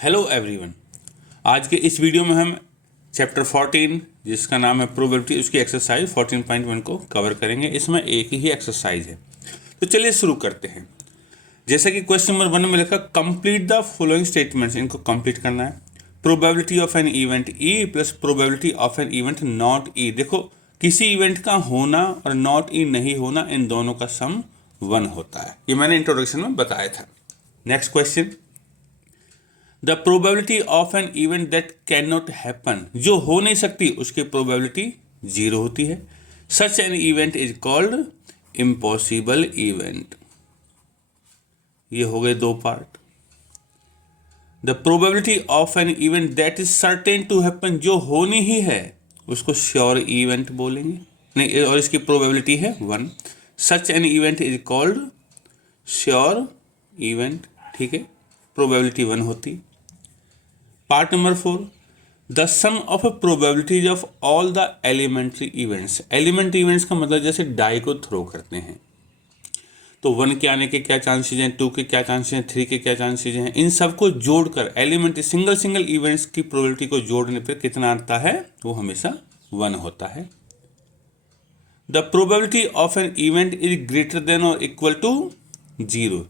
Hello everyone. आज के इस वीडियो में हम चैप्टर 14 जिसका नाम है प्रोबेबिलिटी उसकी एक्सरसाइज 14.1 को कवर करेंगे। इसमें एक ही एक्सरसाइज है, तो चलिए शुरू करते हैं। जैसा कि क्वेश्चन नंबर 1 में लिखा कंप्लीट द फॉलोइंग स्टेटमेंट्स, इनको कंप्लीट करना है। Probability of an event E plus probability of an event not E. देखो, किसी इवेंट का होना और नॉट ई नहीं होना, इन दोनों का सम 1 होता है। ये मैंने इंट्रोडक्शन में बताया था। Next question, the probability of an event that can not happen, जो हो नहीं सकती उसकी प्रोबेबिलिटी 0 होती है। Such an event is called impossible event. ये हो गए दो part. The probability of an event that is certain to happen, जो होनी ही है उसको श्योर इवेंट बोलेंगे, नहीं, और इसकी प्रोबेबिलिटी है 1। Such an event is called sure event, ठीक है, प्रोबेबिलिटी 1 होती। Part number 4, the sum of probabilities of all the elementary events. Elementary events का मतलब जैसे डाई को थ्रो करते हैं तो 1 के आने के क्या चांसेस हैं, 2 के क्या चांसेस हैं, 3 के क्या चांसेस हैं, इन सबको जोड़कर एलिमेंट्री सिंगल इवेंट्स की प्रोबेबिलिटी को जोड़ने पर कितना आता है, वो हमेशा 1 होता है। The probability of an event is greater than और इक्वल टू 0,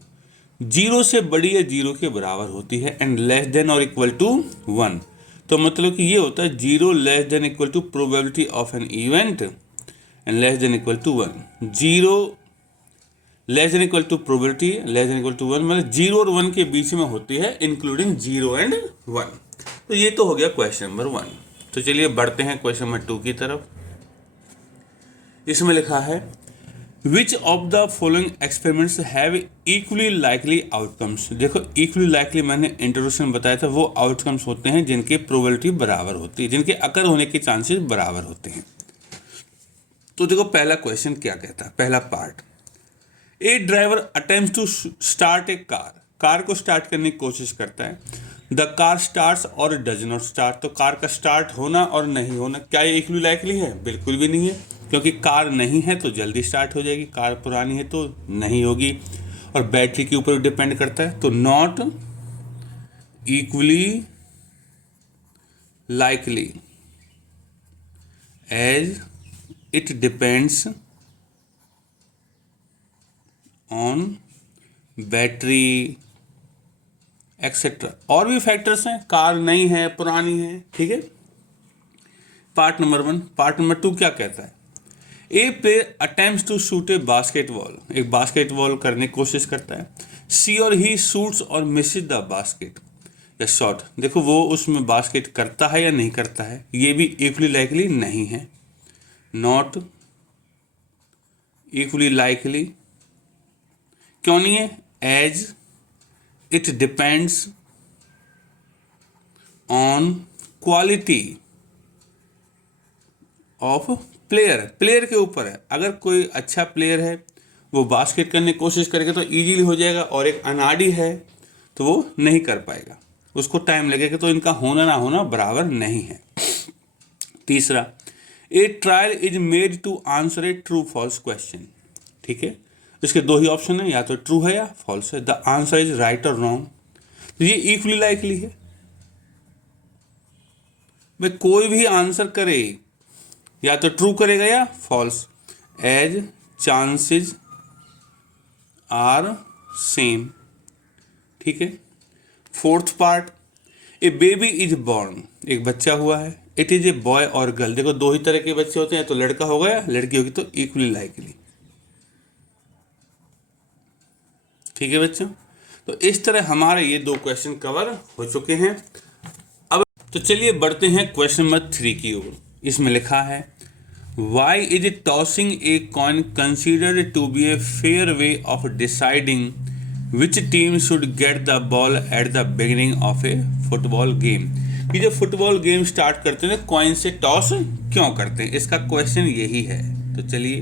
0 से बड़ी या 0 के बराबर होती है, एंड लेस देन और इक्वल टू 1। तो मतलब कि ये होता है 0 less than equal to probability of an event and less than equal to 1। 0 less than equal to probability less than equal to 1, मतलब 0 और 1 के बीच में होती है, इंक्लूडिंग 0 एंड 1। तो ये तो हो गया क्वेश्चन नंबर 1। तो चलिए बढ़ते हैं क्वेश्चन नंबर 2 की तरफ। इसमें लिखा है which of the following experiments have equally likely outcomes. देखो, इक्वली लाइकली मैंने इंट्रोडक्शन में बताया था, वो आउटकम्स होते हैं जिनकी प्रोबेबिलिटी बराबर होती है, जिनके अकर होने के चांसेस बराबर होते हैं। तो देखो पहला क्वेश्चन क्या कहता है, पहला part, a driver attempts to start a car, car को स्टार्ट करने की कोशिश करता है। द कार स्टार्ट्स और डज नॉट स्टार्ट, तो कार का स्टार्ट होना और नहीं होना, क्या ये इक्वली लाइकली है? बिल्कुल भी नहीं है, क्योंकि कार नहीं है तो जल्दी स्टार्ट हो जाएगी, कार पुरानी है तो नहीं होगी, और बैटरी के ऊपर डिपेंड करता है। तो not equally likely as it depends on battery etcetera. और भी फैक्टर्स हैं, कार नई है पुरानी है, ठीक है। Part number 1। पार्ट नंबर 2 क्या कहता है, a player attempts to shoot a basketball, एक बास्केटबॉल करने की कोशिश करता है। सी और ही शूट्स और मिसेस द बास्केट या शॉट। देखो, वो उसमें बास्केट करता है या नहीं करता है, ये भी इक्वली लाइकली नहीं है, नॉट इक्वली लाइकली। क्यों नहीं है? As it depends on quality of player, player के ऊपर है। अगर कोई अच्छा प्लेयर है वो बास्केट करने की कोशिश करेगा तो इजीली हो जाएगा, और एक अनाड़ी है तो वो नहीं कर पाएगा, उसको टाइम लगेगा, तो इनका होना ना होना बराबर नहीं है। तीसरा, a trial is made to answer a true false question, ठीक है। इसके दो ही ऑप्शन है, या तो ट्रू है या फॉल्स है। द आंसर इज राइट और रॉन्ग, तो ये इक्वली लाइकली है। भाई कोई भी आंसर करे या तो ट्रू करेगा या false, as chances are same, ठीक है। Fourth part, a baby is born, एक बच्चा हुआ है। इट इज ए बॉय और गर्ल, देखो दो ही तरह के बच्चे होते हैं, तो लड़का होगा या लड़की होगी, तो इक्वली लाइकली, ठीक है बच्चों। तो इस तरह हमारे ये दो क्वेश्चन कवर हो चुके हैं। अब तो चलिए बढ़ते हैं क्वेश्चन नंबर 3 की ओर। इसमें लिखा है why is tossing a coin considered to be a fair way of deciding which team should get the ball at the beginning of a football game. कि जब फुटबॉल गेम स्टार्ट करते हैं coin से toss क्यों करते हैं, इसका question यही है। तो चलिए,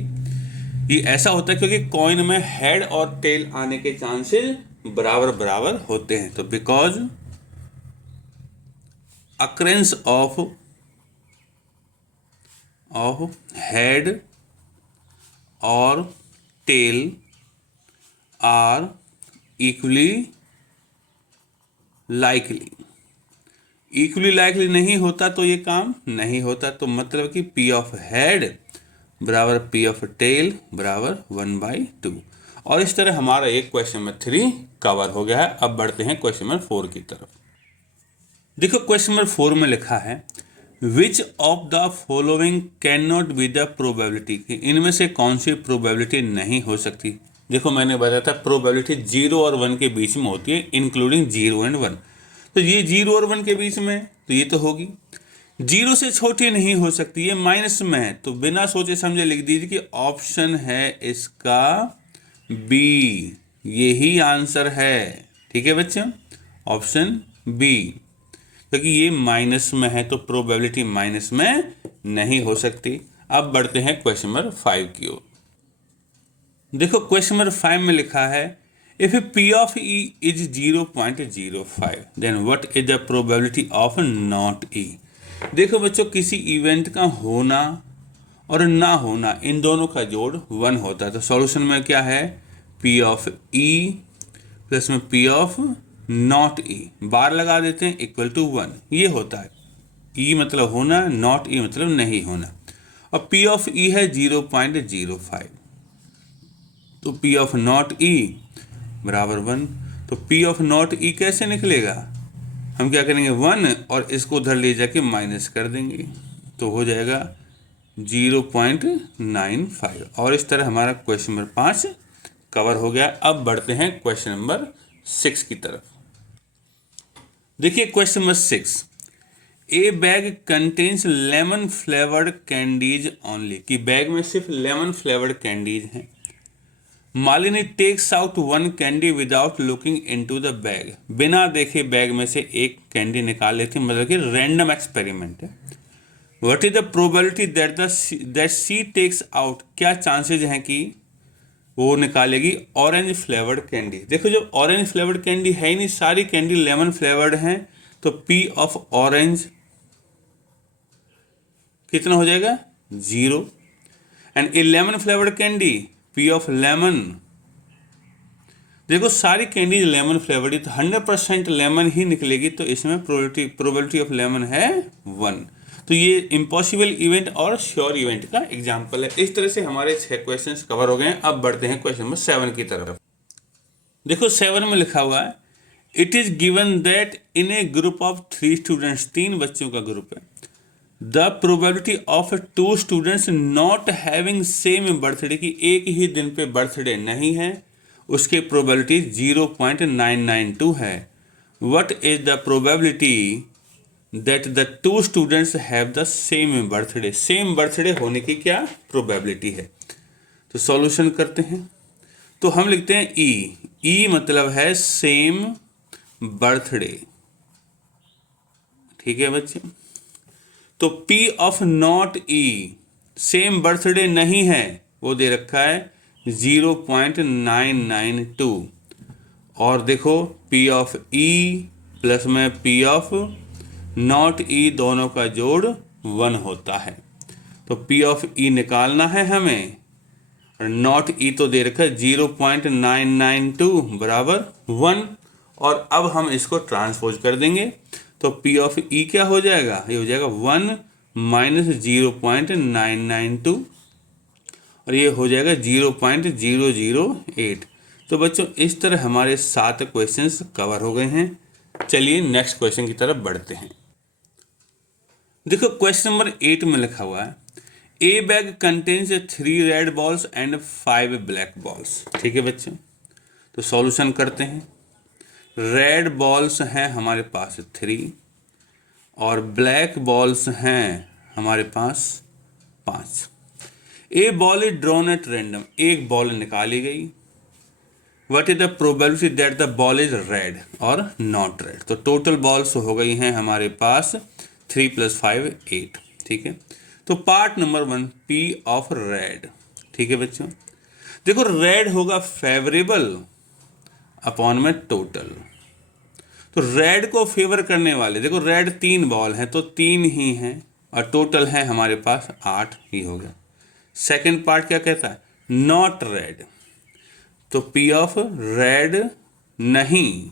ये ऐसा होता है क्योंकि कॉइन में हेड और टेल आने के चांसेस बराबर बराबर होते हैं। तो बिकॉज अकरेंस ऑफ हेड और tail are equally likely, equally likely नहीं होता तो ये काम नहीं होता, तो मतलब कि पी ऑफ हेड बराबर पी ऑफ टेल बराबर 1/2। और इस तरह हमारा एक क्वेश्चन नंबर 3 कवर हो गया है। अब बढ़ते हैं क्वेश्चन नंबर 4 की तरफ। देखो क्वेश्चन नंबर 4 में लिखा है which of the following can not be the probability, कि इनमें से कौन सी प्रोबेबिलिटी नहीं हो सकती। देखो मैंने बताया था प्रोबेबिलिटी 0 और 1 के बीच में होती है, इंक्लूडिंग 0 एंड 1। तो ये 0 और 1 के बीच में है, तो ये तो होगी। 0 से छोटी नहीं हो सकती, ये माइनस में है, तो बिना सोचे समझे लिख दीजिए कि ऑप्शन है इसका बी, यही आंसर है। ठीक है बच्चों, ऑप्शन बी, क्योंकि ये माइनस में है तो प्रोबेबिलिटी माइनस में नहीं हो सकती। अब बढ़ते हैं क्वेश्चन नंबर 5 की ओर। देखो क्वेश्चन नंबर 5 में लिखा है if P of E is 0.05 then what is the probability of not E. देखो बच्चों, किसी इवेंट का होना और ना होना इन दोनों का जोड़ 1 होता है, तो सॉल्यूशन में क्या है पी ऑफ ई प्लस में पी ऑफ नॉट ई, बार लगा देते हैं इक्वल टू 1, ये होता है। ई मतलब होना, नॉट ई मतलब नहीं होना, और पी ऑफ ई है 0.05, तो पी ऑफ नॉट ई बराबर 1। तो पी ऑफ नॉट ई कैसे निकलेगा, हम क्या करेंगे 1 और इसको उधर ले जाके माइनस कर देंगे, तो हो जाएगा 0.95। और इस तरह हमारा क्वेश्चन नंबर 5 कवर हो गया। अब बढ़ते हैं क्वेश्चन नंबर 6 की तरफ। देखिए question number 6, a bag contains lemon flavoured candies only, कि बैग में सिर्फ लेमन फ्लेवर्ड कैंडीज हैं। Malini takes out 1 candy without looking into the bag, बिना देखे बैग में से एक कैंडी निकाल लेती, मतलब कि रैंडम एक्सपेरिमेंट है। What is the probability that she takes out, क्या चांसेज हैं कि वो निकालेगी ऑरेंज फ्लेवर्ड कैंडी। देखो जब ऑरेंज फ्लेवर्ड कैंडी है ही नहीं, सारी कैंडी लेमन फ्लेवर्ड हैं, तो पी ऑफ ऑरेंज कितना हो जाएगा 0, and A lemon flavoured candy P of lemon. देखो सारी कैंडी लेमन फ्लेवर्ड, तो 100% लेमन ही निकलेगी, तो इसमें प्रोबेबिलिटी ऑफ लेमन है 1। तो ये इम्पॉसिबल इवेंट और श्योर इवेंट का एग्जाम्पल है। इस तरह से हमारे 6 क्वेश्चंस कवर हो गए हैं। अब बढ़ते हैं क्वेश्चन नंबर 7 की तरफ। देखो 7 में लिखा हुआ है it is given that in A group of 3 students, 3 बच्चों का ग्रुप है, the probability of 2 students not having same birthday, की एक ही दिन पे बर्थडे नहीं है, उसके प्रोबेबिलिटी 0.992 है। What is the probability that the 2 students have the same birthday, same birthday होने की क्या प्रोबेबिलिटी है। तो सॉल्यूशन करते हैं, तो हम लिखते हैं ई मतलब है सेम बर्थडे। ठीक है बच्चे, तो P of not E same birthday नहीं है, वो दे रखा है 0.992, और देखो P ऑफ E प्लस में P ऑफ नॉट ई दोनों का जोड़ 1 होता है, तो P ऑफ E निकालना है हमें, और नॉट ई तो दे रखा है 0.992 बराबर 1, और अब हम इसको ट्रांसपोज कर देंगे, तो P ऑफ E क्या हो जाएगा, ये हो जाएगा 1 माइनस 0.992, और ये हो जाएगा 0.008। तो बच्चों इस तरह हमारे 7 क्वेश्चंस कवर हो गए हैं। चलिए नेक्स्ट क्वेश्चन की तरफ बढ़ते हैं। देखो क्वेश्चन नंबर 8 में लिखा हुआ है ए bag contains 3 red balls and 5 black balls. ठीक है बच्चों, तो सॉल्यूशन करते हैं। रेड बॉल्स हैं हमारे पास 3 और ब्लैक बॉल्स हैं हमारे पास 5। A ball is drawn at random, एक बॉल निकाली गई। What is the probability that the ball is red और नॉट रेड, तो टोटल बॉल्स हो गई हैं हमारे पास 3 + 5 8। ठीक है, तो part number 1 P of red. ठीक है बच्चों, देखो रेड होगा फेवरेबल अपॉन में टोटल, तो रेड को फेवर करने वाले, देखो रेड 3 बॉल हैं तो 3 ही हैं, और टोटल है हमारे पास 8 ही हो गया। सेकंड पार्ट क्या कहता है नॉट रेड, तो P ऑफ रेड नहीं,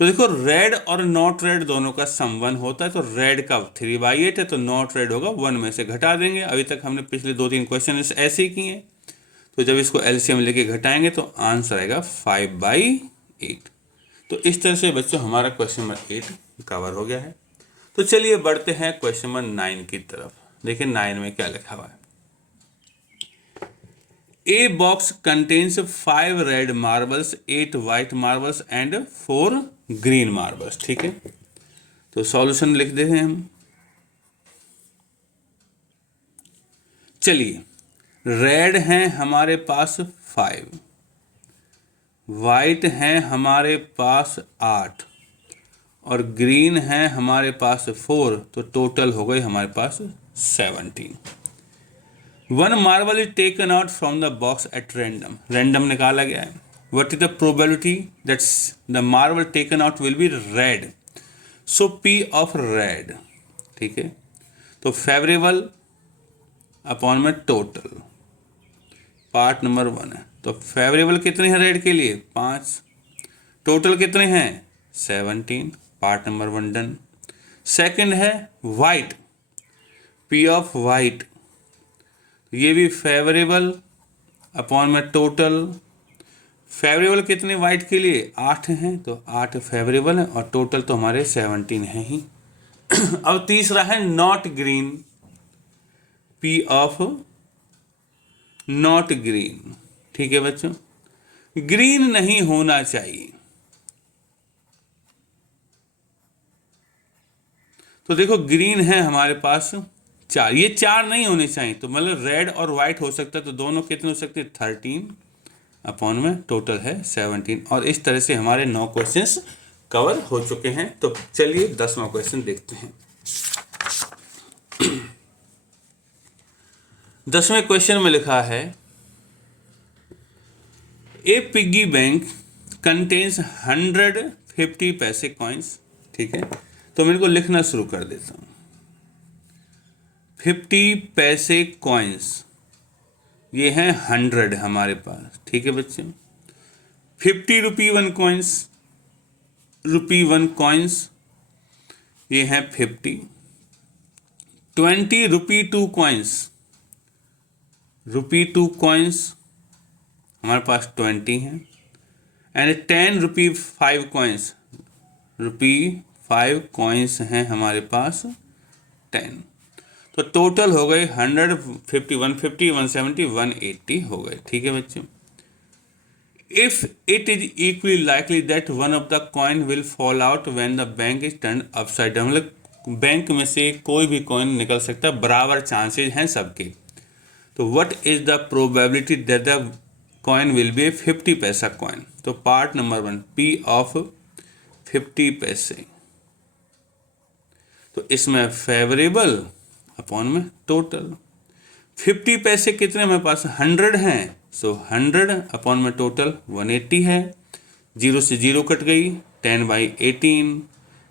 तो देखो रेड और नॉट रेड दोनों का सम 1 होता है, तो रेड का 3/8 है, तो नॉट रेड होगा 1 में से घटा देंगे। अभी तक हमने पिछले 2-3 क्वेश्चन ऐसे ही किए, तो जब इसको एलसीएम लेके घटाएंगे तो आंसर आएगा 5/8। तो इस तरह से बच्चों हमारा क्वेश्चन नंबर 8 कवर हो गया है। तो चलिए बढ़ते हैं क्वेश्चन नंबर 9 की तरफ। देखिए 9 में क्या लिखा हुआ है। A box contains 5 red marbles, 8 white marbles and 4 green marbles। ठीक है, तो सॉल्यूशन लिख देते हैं हम। चलिए, रेड हैं हमारे पास 5, वाइट हैं हमारे पास 8 और ग्रीन हैं हमारे पास 4, तो टोटल हो गई हमारे पास 17। 1 marble is taken out from the box at random, random निकाला गया है। What is the probability that's the marble taken out will be red, so P of red. ठीक है, तो फेवरेबल अपॉन में टोटल, पार्ट नंबर 1 है, तो favourable कितने हैं रेड के लिए 5, टोटल कितने हैं 17, पार्ट नंबर 1 डन। सेकंड है वाइट, पी ऑफ वाइट, ये भी फेवरेबल अपॉन में टोटल, फेवरेबल कितने वाइट के लिए 8 हैं, तो 8 फेवरेबल है और टोटल तो हमारे 17 हैं ही। अब तीसरा है not green, P of not green. ठीक है बच्चों, ग्रीन नहीं होना चाहिए, तो देखो ग्रीन है हमारे पास 4, ये 4 नहीं होने चाहिए, तो मतलब रेड और वाइट हो सकता है, तो दोनों कितने हो सकते हैं 13 अपॉन में टोटल है 17। और इस तरह से हमारे 9 क्वेश्चंस कवर हो चुके हैं। तो चलिए 10वां क्वेश्चन देखते हैं। 10वें क्वेश्चन में लिखा है ए पिग्गी बैंक कंटेन्स 150 पैसे कॉइन्स। ठीक है, तो मेरे को लिखना शुरू कर देता हूँ। 50 पैसे कॉइन्स, ये हैं 100 हमारे पास। ठीक है बच्चों, 50 रुपी 1 कॉइन्स, रुपी 1 कॉइन्स ये हैं 50। 20 रुपी 2 कॉइन्स, रुपी 2 कॉइन्स हमारे पास 20 हैं। And 10 rupee 5 coins, rupee 5 coins हैं हमारे पास 10। तो टोटल हो गए 150, 150, 170, 180 हो गए। ठीक है बच्चों, if it is equally likely that one of the coin will fall out when the bank is turn upside down, मतलब बैंक में से कोई भी कॉइन निकल सकता है, बराबर चांसेज हैं सबके। तो what is the probability that the coin will be a 50 paisa coin. तो पार्ट नंबर 1 पी ऑफ 50 पैसे, तो इसमें फेवरेबल अपॉन में टोटल। 50 पैसे कितने हमारे पास 100 हैं, सो 100 अपॉन में टोटल 180 है। 0 से 0 कट गई, 10/18,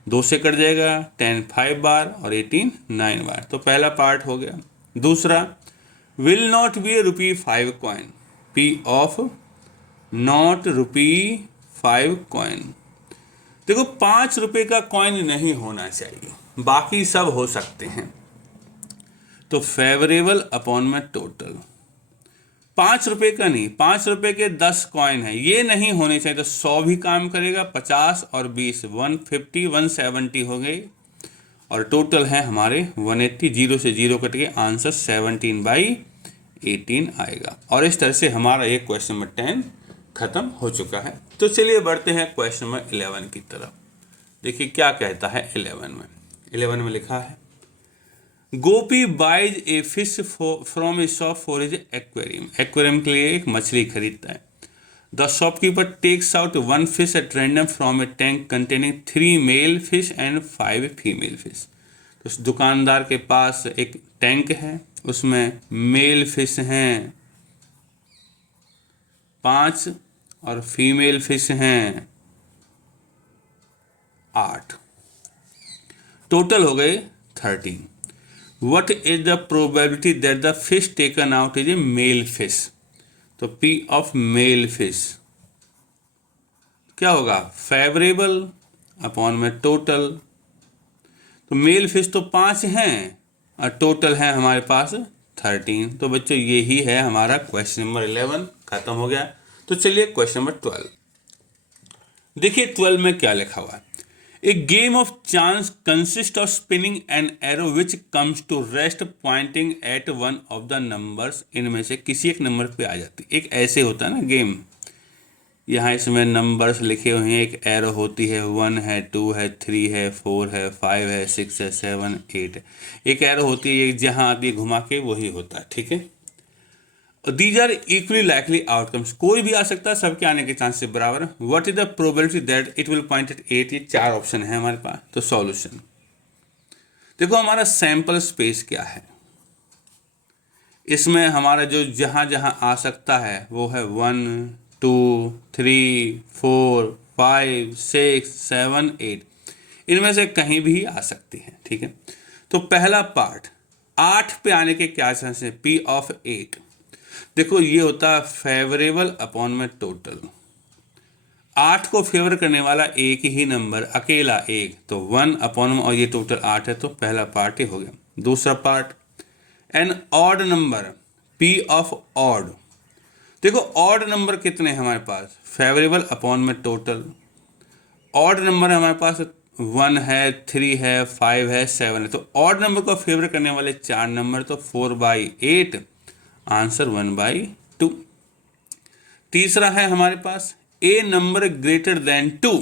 2 से कट जाएगा 10 5 बार और 18 9 बार। तो पहला पार्ट हो गया। दूसरा, will not be A rupee 5 coin, P of not rupee 5 coin. देखो 5 रुपये का कॉइन नहीं होना चाहिए, बाकी सब हो सकते हैं। तो फेवरेबल अपॉन में टोटल, 5 रुपये का नहीं, 5 रुपये के 10 कॉइन है, ये नहीं होने चाहिए। तो 100 भी काम करेगा, 50 और 20 150, 170 हो गई और टोटल है हमारे 180। 0 से 0 कट के आंसर 17/18 आएगा। और इस तरह से हमारा ये क्वेश्चन नंबर 10 खत्म हो चुका है। तो चलिए बढ़ते हैं क्वेश्चन नंबर 11 की तरफ। देखिए क्या कहता है 11 में लिखा है, Gopi buys a fish from a shop for his aquarium, aquarium के लिए एक मछली खरीदता है। The shopkeeper takes out 1 fish at random from a tank containing 3 male fish and 5 female fish. तो उस दुकानदार के पास एक टैंक है, उसमें मेल फिश हैं 5 और फीमेल फिश हैं 8, टोटल हो गए 13। What is the probability that the fish taken out is a male fish? तो P of male fish क्या होगा, फेवरेबल अपॉन में टोटल। तो मेल फिश तो 5 हैं और टोटल है हमारे पास 13। तो बच्चों यही है हमारा क्वेश्चन नंबर 11 खत्म हो गया। तो चलिए क्वेश्चन नंबर 12 देखिए। 12 में क्या लिखा हुआ है। A game of chance consist of spinning an arrow which comes to rest pointing at one of the numbers. इनमें से किसी एक नंबर पे आ जाती है। एक ऐसे होता है ना गेम, यहाँ इसमें नंबर्स लिखे हुए हैं, एक एरो होती है, 1 है, 2 है, 3 है, 4 है, 5 है, 6 है, 7, 8 है। एक एरो होती है जहाँ आती है घुमा के, वही होता है, ठीक है। These are equally likely outcomes, कोई भी आ सकता है, सबके आने के चांसेस बराबर। What is the probability that it will point at 8। ये 4 ऑप्शन है हमारे पास। तो सॉल्यूशन देखो, हमारा सैंपल स्पेस क्या है, इसमें हमारा जो जहाँ जहाँ आ सकता है वो है 1, 2, 3, 4, 5, 6, 7, 8। इनमें से कहीं भी आ सकती है, ठीक है। तो पहला पार्ट 8 पे आने के क्या चांस है, P ऑफ 8। देखो ये होता है फेवरेबल अपॉन में टोटल। 8 को फेवर करने वाला एक ही नंबर, अकेला एक, तो 1 अपॉन में, और ये टोटल 8 है, तो पहला पार्ट ही हो गया। दूसरा part an odd number P of odd. देखो ऑड नंबर कितने हैं हमारे पास, फेवरेबल अपॉन में टोटल। ऑड नंबर हमारे पास 1 है, 3 है, 5 है, 7 है। तो ऑड नंबर को फेवर करने वाले 4 नंबर, तो 4/8, आंसर 1/2। तीसरा है हमारे पास a number greater than 2,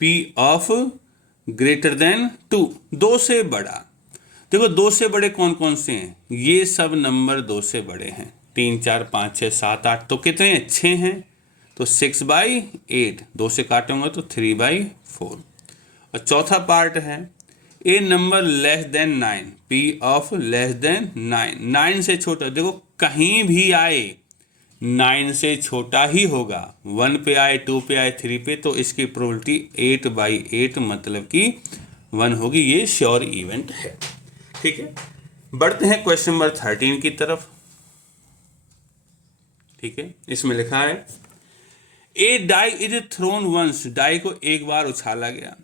P of greater than 2, 2 से बड़ा। देखो 2 से बड़े कौन कौन से हैं, ये सब नंबर 2 से बड़े हैं। 3, 4, 5, 6, 7, 8, तो कितने हैं, 6 हैं। तो 6/8, 2 से काटूंगा तो 3/4। और चौथा पार्ट है a number less than 9, P of less than 9, 9 से छोटा। देखो कहीं भी आए 9 से छोटा ही होगा, 1 पे आए, 2 पे आए, 3 पे, तो इसकी प्रोबेबिलिटी 8/8 मतलब कि 1 होगी। ये श्योर इवेंट है, ठीक है। बढ़ते हैं क्वेश्चन नंबर 13 की तरफ, ठीक है। इसमें लिखा है a die is thrown once, die को एक बार उछाला गया।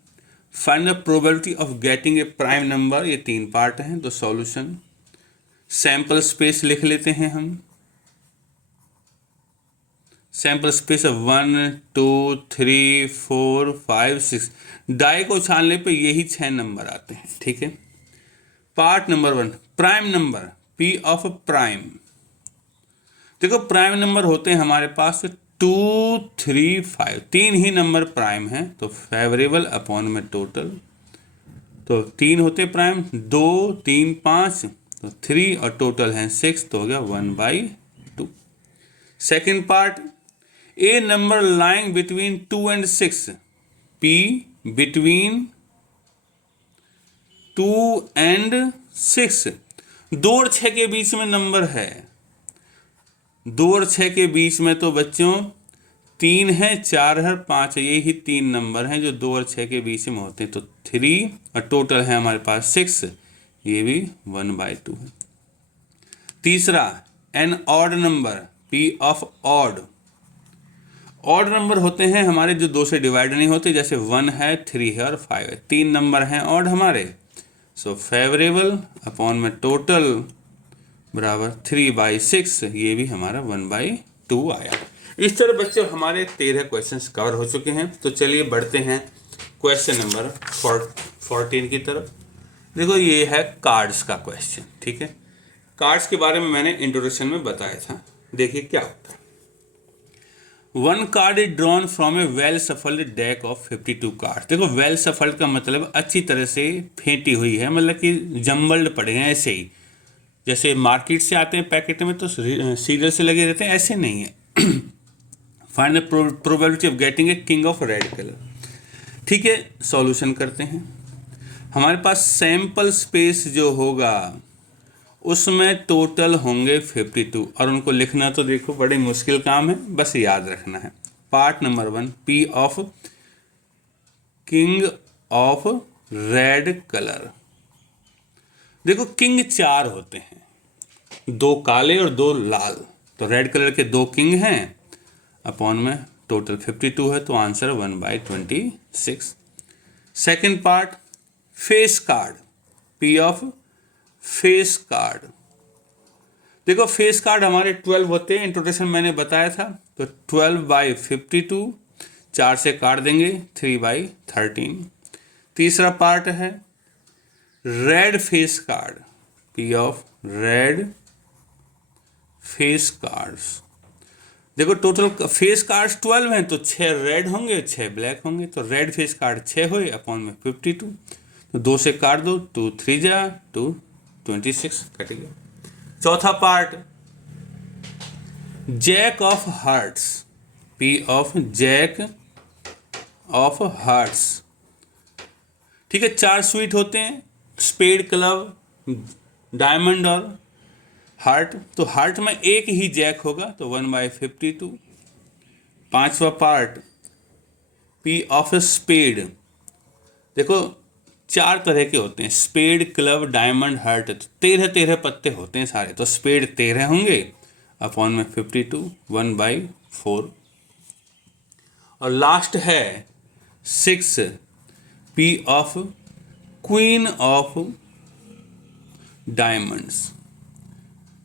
Find the probability of getting a prime number. ये 3 पार्ट हैं। तो सॉल्यूशन सैंपल स्पेस लिख लेते हैं हम। Sample space 1, 2, 3, 4, 5, 6। डाई को उछालने पे यही 6 नंबर आते हैं, ठीक है। Part number 1 prime number, P of prime. देखो प्राइम नंबर होते हैं हमारे पास 2, 3, 5, 3 ही नंबर प्राइम हैं। तो फेवरेबल अपॉन में टोटल, तो 3 होते प्राइम, 2, 3, 5, तो 3 और टोटल हैं 6, तो हो गया 1/2। Second part A number lying between 2 and 6, P between 2 and 6। 2 और 6 के बीच में नंबर है, 2 और 6 के बीच में तो बच्चों 3 है, 4 है, 5 है। यही 3 नंबर हैं जो 2 और 6 के बीच में होते हैं। तो 3 और टोटल है हमारे पास 6, ये भी 1/2 है। तीसरा an odd number, P of odd. Odd number होते हैं हमारे जो 2 से डिवाइड नहीं होते, जैसे 1 है, 3 है और 5 है। 3 नंबर हैं ऑड हमारे। सो फेवरेबल अपॉन में टोटल बराबर 3/6, ये भी हमारा 1/2 आया। इस तरह बच्चों हमारे 13 क्वेश्चंस कवर हो चुके हैं। तो चलिए बढ़ते हैं क्वेश्चन नंबर 14 की तरफ। देखो ये है कार्ड्स का क्वेश्चन, ठीक है। कार्ड्स के बारे में मैंने इंट्रोडक्शन में बताया था। देखिए क्या होता है। 1 card is drawn from A well shuffled deck of 52 card. देखो वेल सफल्ड का मतलब अच्छी तरह से फेंटी हुई है, मतलब कि जम्बल्ड पड़े हैं ऐसे ही, जैसे मार्केट से आते हैं पैकेट में तो सीरियल से लगे रहते हैं, ऐसे नहीं है। Find the probability of getting a king of red colour. ठीक है, सॉल्यूशन करते हैं। हमारे पास सैंपल स्पेस जो होगा उसमें टोटल होंगे 52, और उनको लिखना तो देखो बड़ी मुश्किल काम है, बस याद रखना है। Part number 1 P of king of red colour. देखो किंग 4 होते हैं, 2 काले और 2 लाल, तो रेड कलर के 2 किंग हैं, अपॉन में टोटल 52 है, तो answer 1/27 6. Second part face card, P of face card. देखो फेस कार्ड हमारे 12 होते हैं, इंट्रोडक्शन मैंने बताया था। तो 12/52 4 से काट देंगे, 3/13। तीसरा पार्ट है red face card, P of red face cards. देखो टोटल फेस कार्ड्स 12 हैं, तो 6 रेड होंगे 6 ब्लैक होंगे, तो रेड फेस कार्ड 6 हुए अपॉन में 52, तो 2 से काट दो, 2 3 जा 2 26 कट गया। चौथा part jack of hearts, P of jack of hearts. ठीक है, 4 स्वीट होते हैं, स्पेड, क्लब, डायमंड और हार्ट। तो हार्ट में एक ही जैक होगा, तो 1/52। पांचवा पार्ट P ऑफ स्पेड। देखो 4 तरह के होते हैं, स्पेड, क्लब, डायमंड, हार्ट। तो 13 पत्ते होते हैं सारे, तो स्पेड 13 होंगे अपॉन में 52, 1/4। और लास्ट है 6 P of queen of diamonds.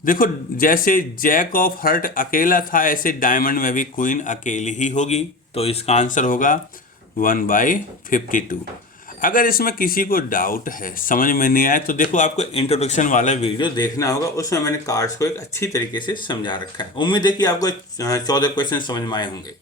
देखो जैसे जैक ऑफ हार्ट अकेला था, ऐसे डायमंड में भी क्वीन अकेली ही होगी, तो इसका आंसर होगा 1/52। अगर इसमें किसी को डाउट है, समझ में नहीं आया, तो देखो आपको इंट्रोडक्शन वाला वीडियो देखना होगा, उसमें मैंने कार्ड्स को एक अच्छी तरीके से समझा रखा है। उम्मीद है कि आपको 14 क्वेश्चन समझ में आए होंगे।